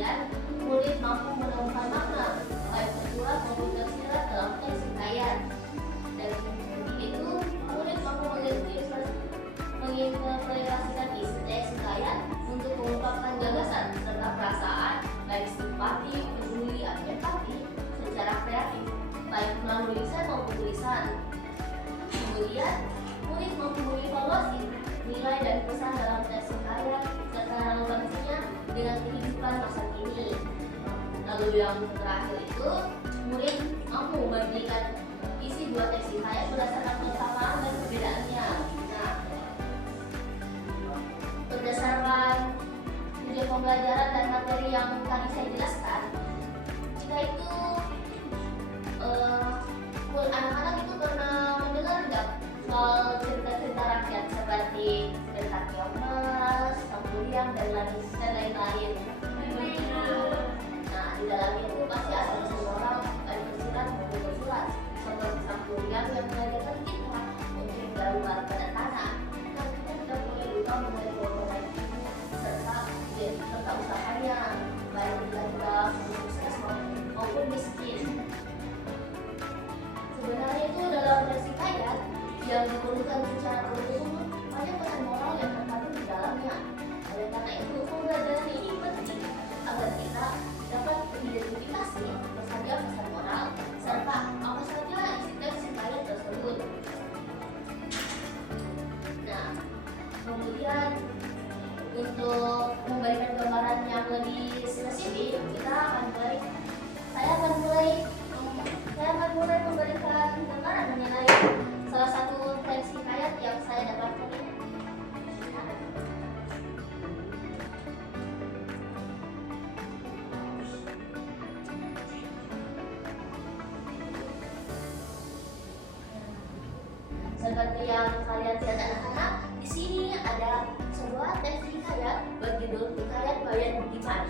kalian, murid mampu menemukan makna baik tersurat maupun tersirat dalam teks hikayat. Dan itu murid mampu menginterpretasikan isi teks hikayat untuk mengungkapkan gagasan serta perasaan baik simpati, peduli, atau empati secara kreatif, baik melalui lisan maupun tulisan. Kemudian, murid mampu mengevaluasi nilai dan pesan dalam teks hikayat serta relevansinya dengan kehidupan masa kini. Lalu yang terakhir itu, murid mampu membandingkan isi dua teks hikayat berdasarkan kesamaan dan perbedaannya. Nah, berdasarkan tujuan pembelajaran dan materi yang tadi saya jelaskan, jika itu anak-anak itu pernah mendengar nggak soal cerita-cerita rakyat seperti cerita Keongmas, Sampuliang, dan lain-lain. Nah, di dalamnya itu pasti ada pesan moral dan tersirat maupun tersurat seperti Sampuliang yang mengajarkan kita untuk berubah pada tanah. Dan kita tidak boleh lupa mengenai kewajiban serta usahanya, baik kita sukses maupun miskin. Sebenarnya itu dalam teks hikayat yang diperlukan secara berunsur banyak pesan moral yang terkandung di dalamnya. Oleh karena itu, pembelajaran ini penting agar kita dapat mengidentifikasi apa saja pesan moral serta apa saja isi teks hikayat tersebut. Nah, kemudian untuk memberikan gambaran yang lebih spesifik, saya akan mulai memberikan gambaran mengenai salah satu teks hikayat yang saya dapatkan ini. Seperti yang kalian lihat anak-anak, di sini ada sebuah teks hikayat berjudul Hikayat Bayan Budiman.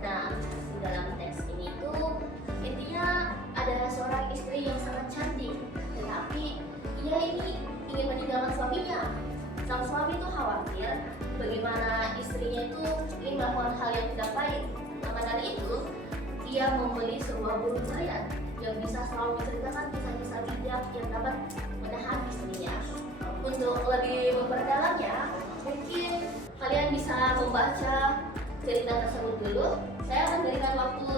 Nah, di dalam teks ini tuh intinya ada seorang istri yang sangat cantik, tetapi ia ini ingin meninggalkan suaminya. Sang suami itu khawatir bagaimana istrinya itu ingin melakukan hal yang tidak baik. Maka dari itu, ia membeli sebuah burung bayan yang bisa selalu menceritakan kisah-kisah bijak yang dapat menahan istrinya. Untuk lebih memperdalamnya, mungkin kalian bisa membaca cerita tersebut dulu. Saya akan berikan waktu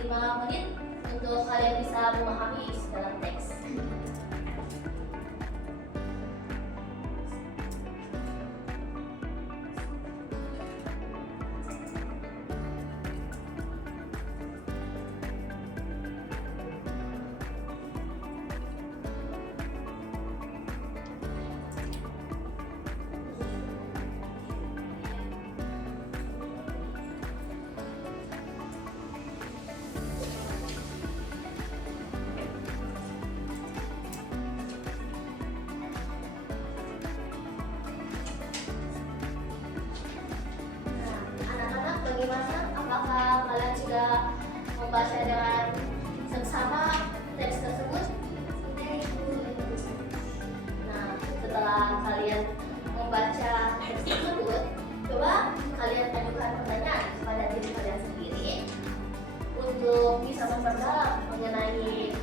5 menit untuk kalian bisa memahami isi dalam teks. Bagaimana? Apakah kalian sudah membaca dengan seksama teks tersebut? Nah, setelah kalian membaca teks tersebut, coba kalian ajukan pertanyaan kepada diri kalian sendiri untuk bisa memperdalam mengenai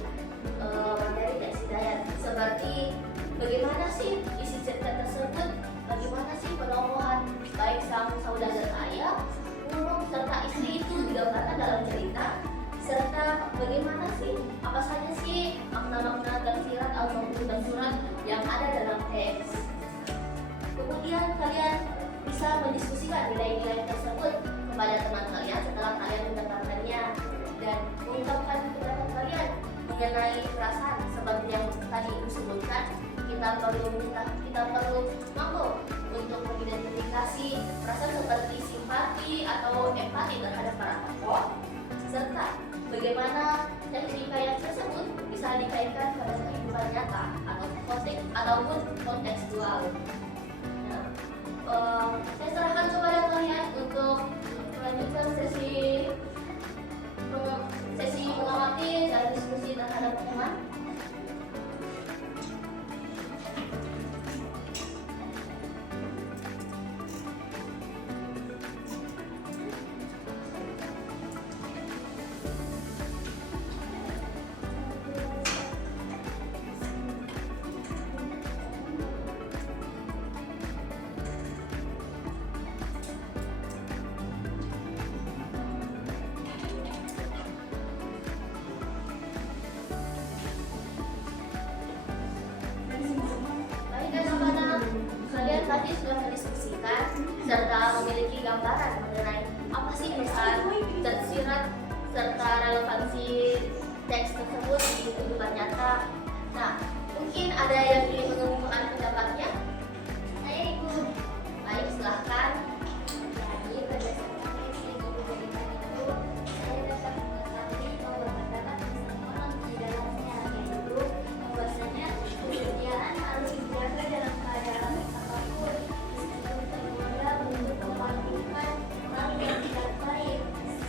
materi teks hikayat, seperti bagaimana sih isi cerita tersebut, bagaimana sih penokohan baik sang saudagar kaya, burung serta istri itu digambarkan dalam cerita, serta bagaimana sih, apa saja sih makna-makna tersirat atau tersurat yang ada dalam teks. Kemudian kalian bisa mendiskusikan nilai-nilai tersebut kepada teman kalian setelah kalian mendapatkannya dan mengungkapkan pendapat kalian mengenai perasaan seperti yang tadi disebutkan. Kita perlu mampu untuk mengidentifikasi perasaan seperti simpati atau empati terhadap para tokoh, serta bagaimana teks hikayat tersebut bisa dikaitkan pada kehidupan nyata ataupun kontekstual. Nah, saya serahkan kepada kalian untuk melanjutkan sesi mengamati dan diskusi terhadap teman. serta relevansi teks tersebut di kehidupan nyata. Nah, mungkin ada yang ingin mengemukakan pendapatnya? Saya ikut. Baik, silahkan. Jadi berdasarkan isi buku cerita itu, saya dapat mengetahui bahwa terdapat pesan moral di dalamnya, yaitu bahwasanya kesetiaan harus dijaga dalam keadaan apapun, meskipun tergoda untuk melakukan hal yang tidak baik.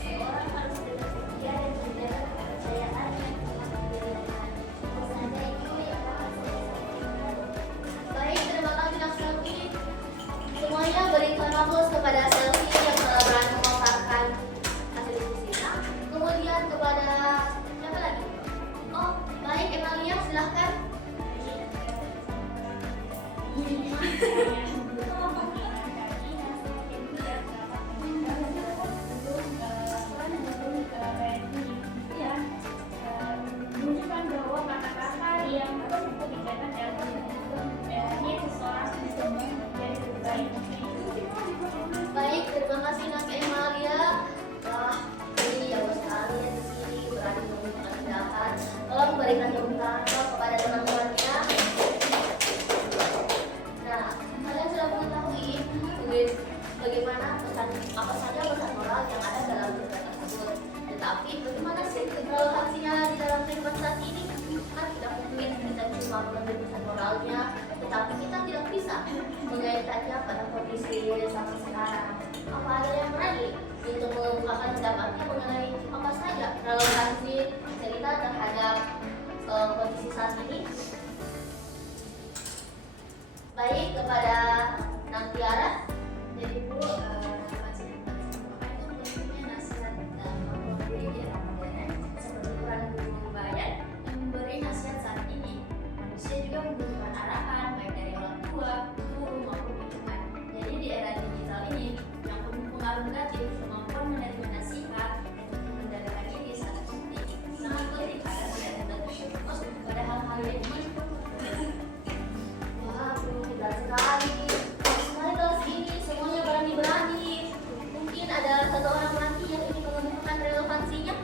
Seseorang harus tetap setia dan menjaga kepercayaan yang telah diberikan. Pesannya itu yang dapat saya sampaikan. Baik, terima kasih Kak Selvi. Semuanya berikan aplaus kepada Selvi yang telah berani memaparkan hasil diskusinya. Kemudian kepada siapa lagi? Oh, baik, Emalia, silahkan. Menunjukkan bahwa kata-kata yang kebijakan dalam ini seseorang bisa menjadi lebih baik. Baik, terima kasih Kak Emalia. Wah, ini jauh sekali ya di sini berani memberikan pendapat. Tolong memberikan tepuk tangan kepada teman-temannya. Nah, kalian sudah mengetahui bagaimana pesan apa saja pesan moral yang ada dalam cerita tersebut. Tetapi bagaimana sih relevansinya di dalam kehidupan saat ini? Kan tidak mungkin kita cuma mengambil pesan moralnya, tetapi kita tidak bisa mengaitkannya pada kondisi zaman sekarang. Apa ada yang berani untuk mengemukakan pendapatnya mengenai apa saja relevansi cerita terhadap kondisi saat ini? Baik, kepada Nantiara. Jadi Bu, relevansi yang itu tentunya nasihat dalam memperoleh di era modern seperti Quran Guru Bayan yang memberi nasihat saat ini. Manusia juga membutuhkan arahan baik dari orang tua, guru maupun lingkungan. Jadi di era digital ini yang penuh pengaruh negatif, kemampuan menerima nasihat dan untuk mengendalikan diri sangat penting. Sangat penting agar tidak mudah terjerumus pada hal-hal yang buruk. Wah, benar sekali. Bagus sekali kelas ini, semuanya berani-berani. Mungkin ada satu orang lagi yang ingin mengemukakan relevansinya.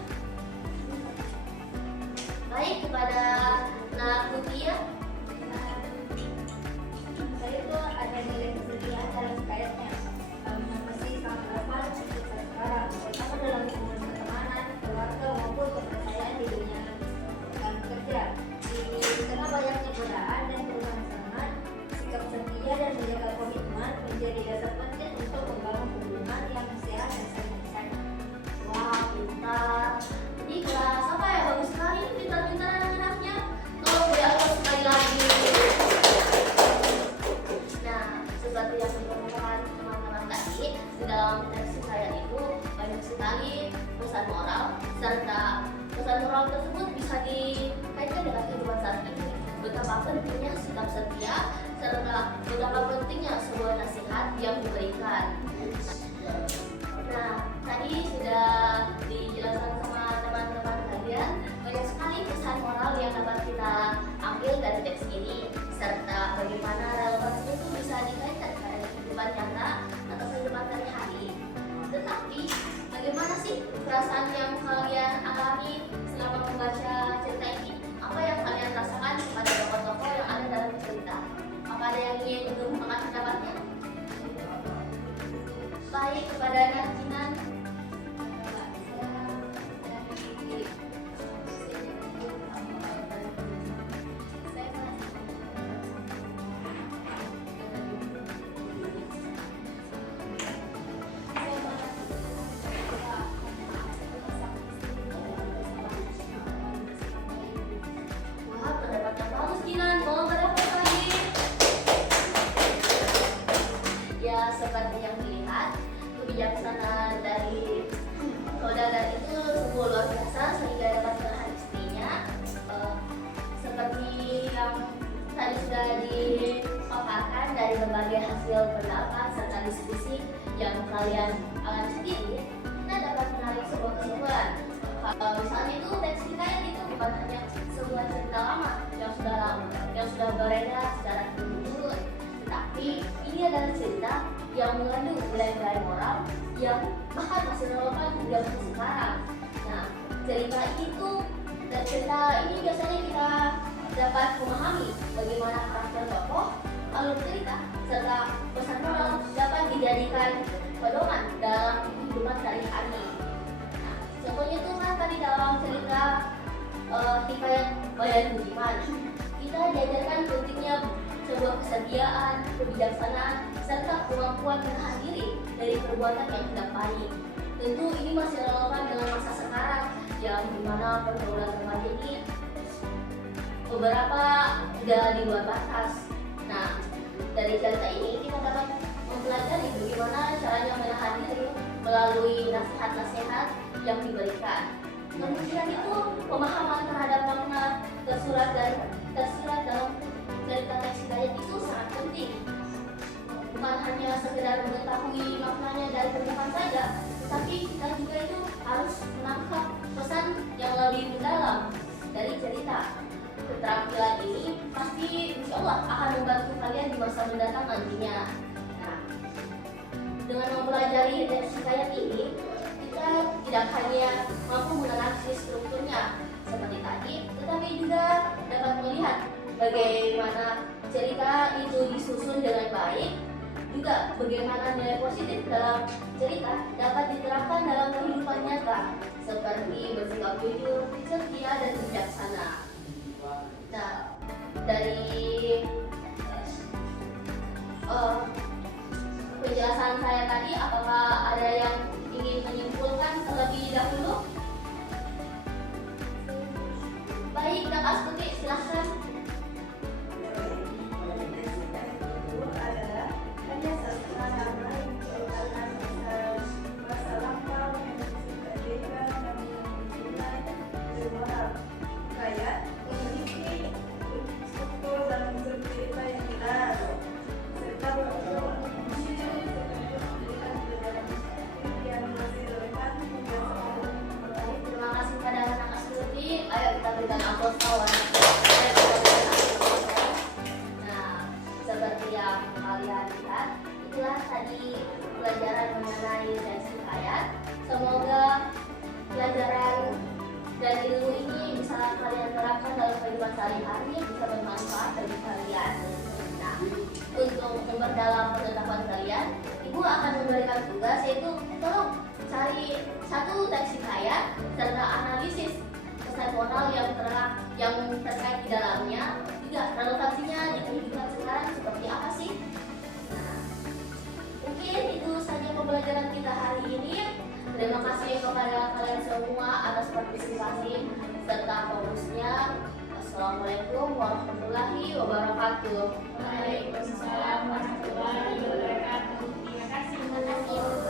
Baik, kepada Nakutia. Saya itu ada nilai kesetiaan dalam kayatnya. Masih sangat relevan untuk sekarang, terutama dalam hubungan pertemanan, keluarga maupun kepercayaan di dunia kerja. Di tengah banyaknya godaan dan perubahan zaman, sikap setia dan menjaga komitmen menjadi dasar penting untuk membangun hubungan yang sehat dan saling sayang. Wah, pintar. Ini kelas apa ya? Bagus sekali ini pintar-pintar anak-anaknya. Tolong beri aplaus sekali lagi. Nah, seperti yang dikemukakan teman-teman tadi, di dalam versi saya itu banyak sekali pesan moral, serta pesan moral tersebut bisa dikaitkan dengan kehidupan saat ini. Betapa pentingnya sikap setia, serta betapa pentingnya sebuah nasihat yang diberikan. Nah, tadi sudah dijelaskan sama teman-teman kalian banyak sekali pesan moral yang dapat kita ambil dari teks ini, serta bagaimana relevansinya itu bisa dikaitkan pada kehidupan nyata atau kehidupan sehari-hari. Tetapi bagaimana sih perasaan yang kalian alami selama membaca cerita ini? Apa yang kalian rasakan pada tokoh-tokoh yang ada dalam cerita? Apa ada yang ingin mengemukakan pendapatnya? Baik, kepada Najinan. Wah, pendapat yang bagus, Jinan. Mau berapa lagi? Ya, seperti yang dilihat, kebijaksanaan cerita dari cerita ini biasanya kita dapat memahami bagaimana karakter tokoh, alur cerita, serta pesan moral dapat dijadikan pedoman dalam kehidupan sehari-hari. Nah, contohnya itu kan tadi dalam cerita hikayat Bayan Budiman, kita diajarkan pentingnya sebuah kesetiaan, kebijaksanaan, serta kemampuan menahan diri dari perbuatan yang tidak baik. Tentu ini masih relevan dengan masa sekarang yang dimana pergaulan remaja ini beberapa sudah di luar batas. Nah, dari cerita ini kita dapat mempelajari bagaimana caranya menahan diri melalui nasihat-nasihat yang diberikan. Kemudian itu pemahaman terhadap makna tersirat dalam cerita teks hikayat itu sangat penting. Bukan hanya sekedar mengetahui maknanya dari penjelasan saja, tapi kita juga itu harus menangkap pesan yang lebih mendalam dari cerita. Keterampilan ini pasti insya Allah akan membantu kalian di masa mendatang nantinya. Nah, dengan mempelajari teks hikayat ini, kita tidak hanya mampu menganalisis strukturnya seperti tadi, tetapi juga dapat melihat bagaimana cerita itu disusun dengan baik, juga bagaimana nilai positif dalam cerita dapat diterapkan dalam kehidupan nyata, seperti bersikap jujur, setia, dan bijaksana. Nah, dari penjelasan saya tadi, apakah ada yang ingin menyimpulkan terlebih dahulu? Baik, Kak Astuti, silahkan. Terima kasih pada anak Astuti. Ayo kita berikan aplaus kawan. Nah, seperti yang kalian lihat, itulah tadi pelajaran mengenai teks hikayat. Semoga pelajaran dan ilmu ini bisa kalian terapkan dalam kehidupan sehari-hari, bisa bermanfaat bagi kalian. Nah, untuk memperdalam pengetahuan kalian, Ibu akan memberikan tugas, yaitu tolong cari satu teks hikayat serta analisis pesan moral yang terkait di dalamnya, juga relevansinya di kehidupan sekarang seperti apa sih. Nah, mungkin itu saja pembelajaran kita hari ini. Terima kasih kepada kalian semua atas partisipasi serta fokusnya. Assalamualaikum warahmatullahi wabarakatuh. Waalaikumsalam warahmatullahi wabarakatuh. Terima kasih.